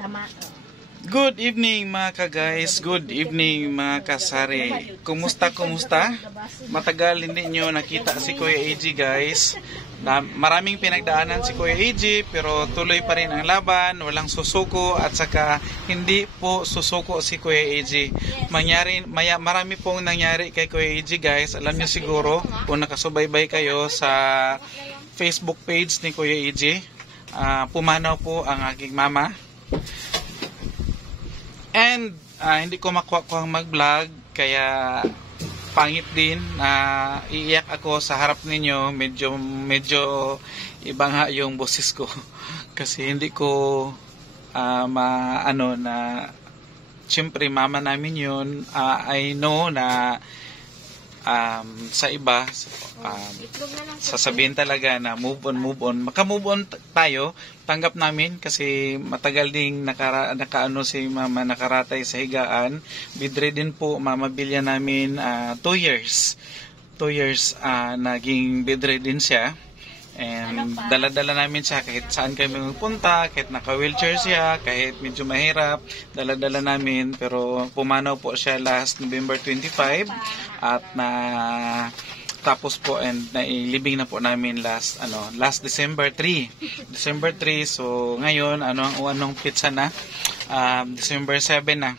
Tama. Good evening mga ka-guys, good evening mga kasari. Kumusta? Matagal hindi nyo nakita si Kuya AG guys. Maraming pinagdaanan si Kuya AG pero tuloy pa rin ang laban, walang susuko at saka hindi po susuko si Kuya AG. Marami pong nangyari kay Kuya AG guys. Alam nyo siguro kung nakasubaybay kayo sa Facebook page ni Kuya AG. Pumanaw po ang aking mama. And hindi ko makuha mag-vlog kaya pangit din. Iiyak ako sa harap ninyo. Medyo ibang yung boses ko. Kasi hindi ko siyempre mama namin yun. I know na sa iba sasabihin talaga na move on. Maka-move on tayo, tanggap namin kasi matagal ding nakaano si mama, nakaratay sa higaan. Bedridden po mama Bilya namin 2 years. 2 years naging bedridden siya. And dala-dala namin siya kahit saan kami magpunta, kahit naka-wheelchair siya, kahit medyo mahirap, dala-dala namin. Pero pumanaw po siya last November 25 at tapos po and nailibing na po namin last December 3. December 3, so ngayon anong pizza na? December 7 na.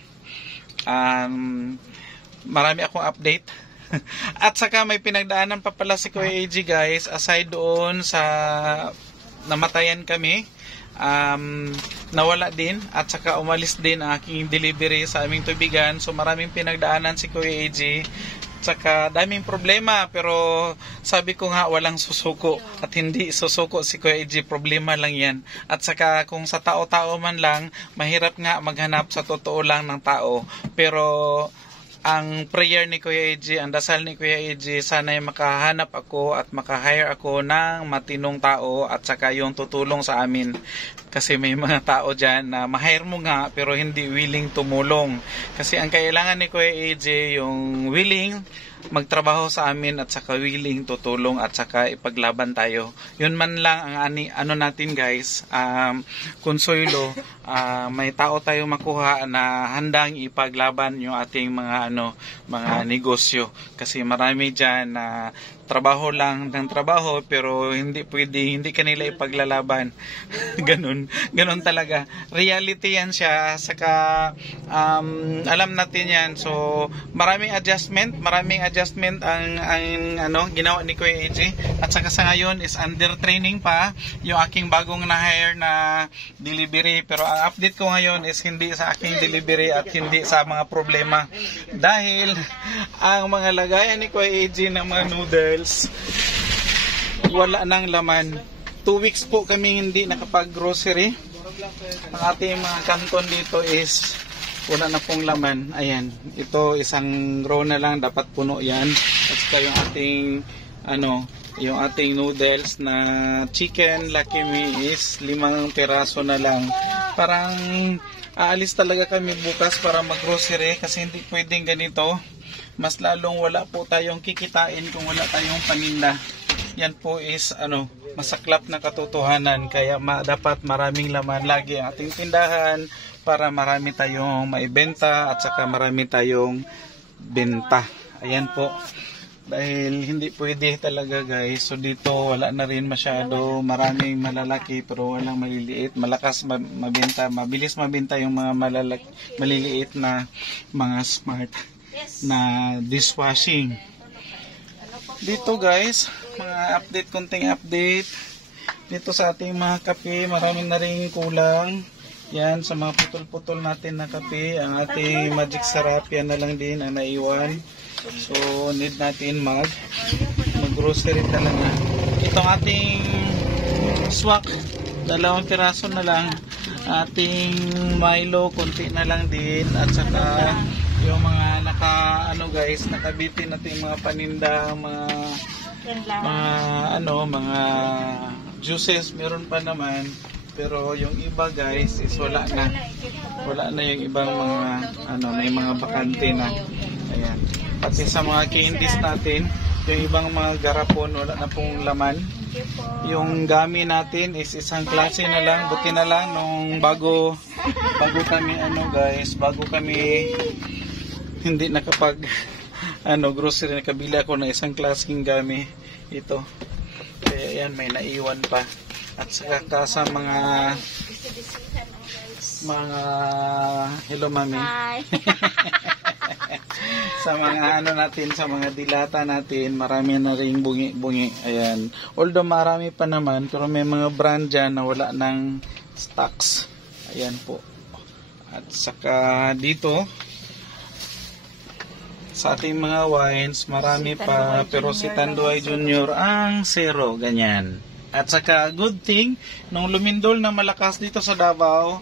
Marami akong update. At saka may pinagdaanan pa pala si Kuya AG guys, aside doon sa namatayan kami, nawala din at saka umalis din ang aking delivery sa aming tubigan. So maraming pinagdaanan si Kuya AG, saka daming problema, pero sabi ko nga walang susuko at hindi susuko si Kuya AG, problema lang yan. At saka kung sa tao-tao man lang, mahirap nga maghanap sa totoo lang ng tao, pero ang prayer ni Kuya AG, ang dasal ni Kuya AG, sana'y makahanap ako at makahire ako ng matinong tao at saka yung tutulong sa amin. Kasi may mga tao dyan na mahire mo nga pero hindi willing tumulong. Kasi ang kailangan ni Kuya AG, yung willing magtrabaho sa amin at saka willing tutulong at saka ipaglaban tayo. Yun man lang ang natin guys, konsuelo, may tao tayo makuha na handang ipaglaban yung ating mga negosyo. Kasi marami dyan na trabaho lang ng trabaho pero hindi kanila ipaglalaban. ganun talaga. Reality yan siya. Saka alam natin yan. So maraming adjustment ang ginawa ni Kuya AJ. At saka sa ngayon is under training pa yung aking bagong na-hire na delivery. Pero ang update ko ngayon is hindi sa aking delivery at hindi sa mga problema. Dahil ang mga lagayan ni Kuya AJ ng mga noodles wala nang laman. 2 weeks po kami hindi nakapag-grocery. Ang ating mga kanton dito is wala na pong laman. Ayan, ito isang row na lang, dapat puno yan. At saka yung ating noodles na chicken Lucky Me is 5 piraso na lang. Parang aalis talaga kami bukas para mag-grocery kasi hindi pwedeng ganito. Mas lalong wala po tayong kikitain kung wala tayong paninda. Yan po is masaklap na katotohanan. Kaya dapat maraming laman lagi ang ating tindahan para marami tayong maibenta at saka marami tayong benta. Ayan po. Dahil hindi pwede talaga guys. So dito wala na rin masyado. Maraming malalaki pero walang maliliit. Malakas mabenta. Mabilis mabenta yung mga maliliit na mga smart na dishwashing. Dito guys, mga konting update. Dito sa ating mga kape, maraming na rin kulang. Yan, sa mga putol-putol natin na kape. Ang ating magic sarap, yan na lang din ang naiwan. So, need natin mag-grocery talaga. Itong ating swak, 2 piraso na lang. Ating Milo, konti na lang din. At saka yung mga nakabitin natin mga paninda, mga juices, meron pa naman. Pero yung iba guys is wala na yung ibang mga may mga bakante na. Ayan. Pati sa mga candies natin, yung ibang mga garapon wala na pong laman. Yung gami natin is isang klase na lang, buti na lang nung bago bago kami hindi nakapag grocery, nakabili ako ng isang klaseng gamit ito. Kaya yan, may naiwan pa. At saka sa mga hello mami. Hi. Sa mga natin, sa mga dilata natin, marami na ring bungi-bungi. Ayan. Although marami pa naman, pero may mga brand dyan na wala ng stocks. Ayan po. At saka dito, sa ating mga wines, marami pa, pero si Tanduay Junior ang zero, ganyan. At saka, good thing, nung lumindol na malakas dito sa Davao,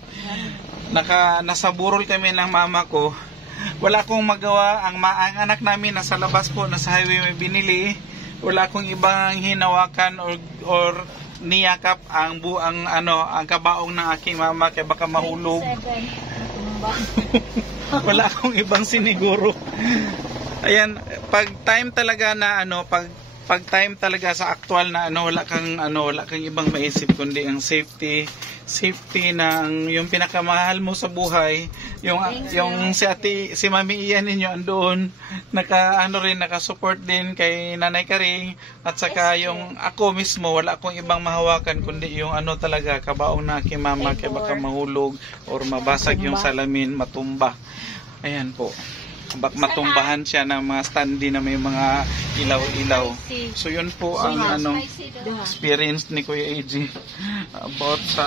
nasa burol kami ng mama ko, wala akong magawa, ang anak namin nasa labas po, nasa highway may binili, wala akong ibang hinawakan or niyakap ang kabaong ng aking mama, kaya baka mahulog. Wala akong ibang siniguro. Ayan, pag time talaga na pag time talaga sa actual na wala kang ibang maisip kundi ang safety na yung pinakamahal mo sa buhay, yung si Mami Ian ninyo andoon, naka-support din kay Nanay Karing, at saka yung ako mismo wala akong ibang mahawakan kundi yung talaga kabaong na aking mama, kaya baka mahulog or mabasag yung salamin, matumba. Ayan po. Matumbahan siya ng mga standee na may mga ilaw-ilaw. So yun po ang experience ni Kuya AJ about sa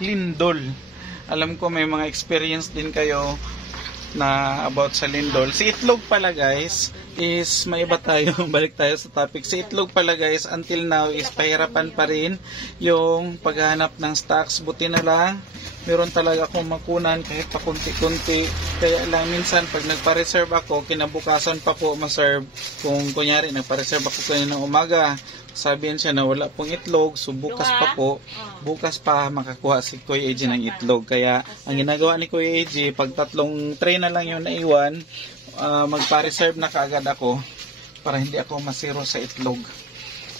lindol. Alam ko may mga experience din kayo na about sa lindol. Si itlog pala guys is may iba tayo, balik tayo sa topic. Si itlog pala guys until now is pahirapan pa rin yung paghahanap ng stocks. Buti na lang meron talaga akong makunan kahit pa kunti-kunti. Kaya lang minsan pag nagpa-reserve ako, kinabukasan pa po ma-serve. Kung kunyari nagpa-reserve ako kanina umaga, sabihin siya na wala pong itlog, so bukas pa makakuha si Kuya AJ ng itlog. Kaya ang ginagawa ni Kuya AJ, pag 3 tray na lang yung naiwan, magpa-reserve na kaagad ako para hindi ako masiro sa itlog.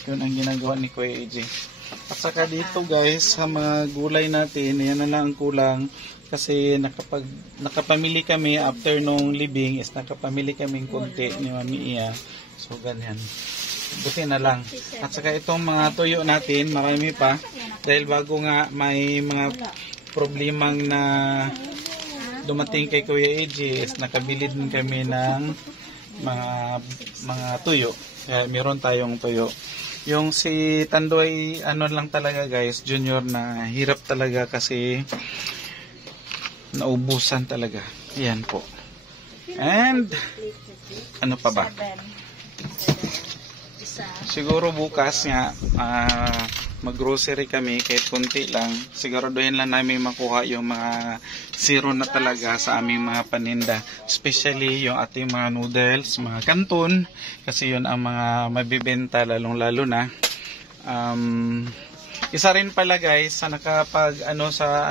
Yun ang ginagawa ni Kuya AJ. At saka dito guys, sa mga gulay natin, yan na lang ang kulang kasi nakapamili kami after nung libing is nakapamili kaming konti ni Mami Iya. So ganyan. Buti na lang. At saka itong mga tuyo natin, marami pa dahil bago nga may mga problemang na dumating kay Kuya AJ is nakabili din kami ng mga tuyo. Kaya meron tayong tuyo. Yung si Tanduay, lang talaga guys, Junior, na hirap talaga kasi naubusan talaga. Yan po. And, ano pa ba? Siguro bukas nga, mag-grocery kami kahit konti lang. Siguraduhin lang namin makuha yung mga zero na talaga sa aming mga paninda. Especially yung ating mga noodles, mga kanton. Kasi yun ang mga mabibenta lalong-lalo na. Isa rin pala guys, sa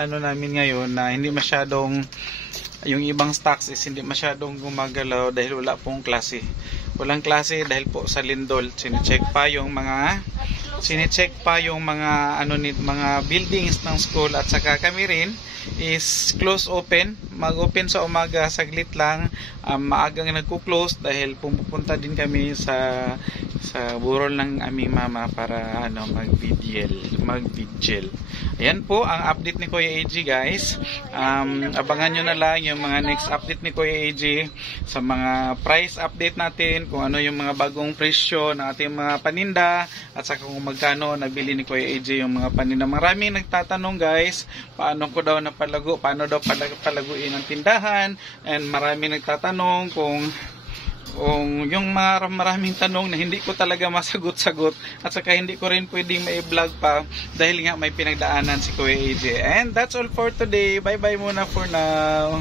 namin ngayon na hindi masyadong, yung ibang stocks is hindi masyadong gumagalaw dahil wala pong klase. Walang klase dahil po sa lindol. Sine-check pa yung mga mga buildings ng school, at saka kami rin is close open, mag-open sa umaga saglit lang, maagang nagko-close dahil pupunta din kami sa burol ng aming mama para mag-vigil. Ayan po ang update ni Kuya AJ guys. Abangan nyo na lang yung mga next update ni Kuya AJ sa mga price update natin, kung ano yung mga bagong presyo ng ating mga paninda, at saka kung magkano nabili ni Kuya AJ yung mga paninda. Maraming nagtatanong guys, paano daw palaguin ang tindahan, and maraming nagtatanong kung yung maraming tanong na hindi ko talaga masagot-sagot, at saka hindi ko rin pwedeng mai-vlog pa dahil nga may pinagdaanan si Kuya AJ. And that's all for today. Bye bye muna for now.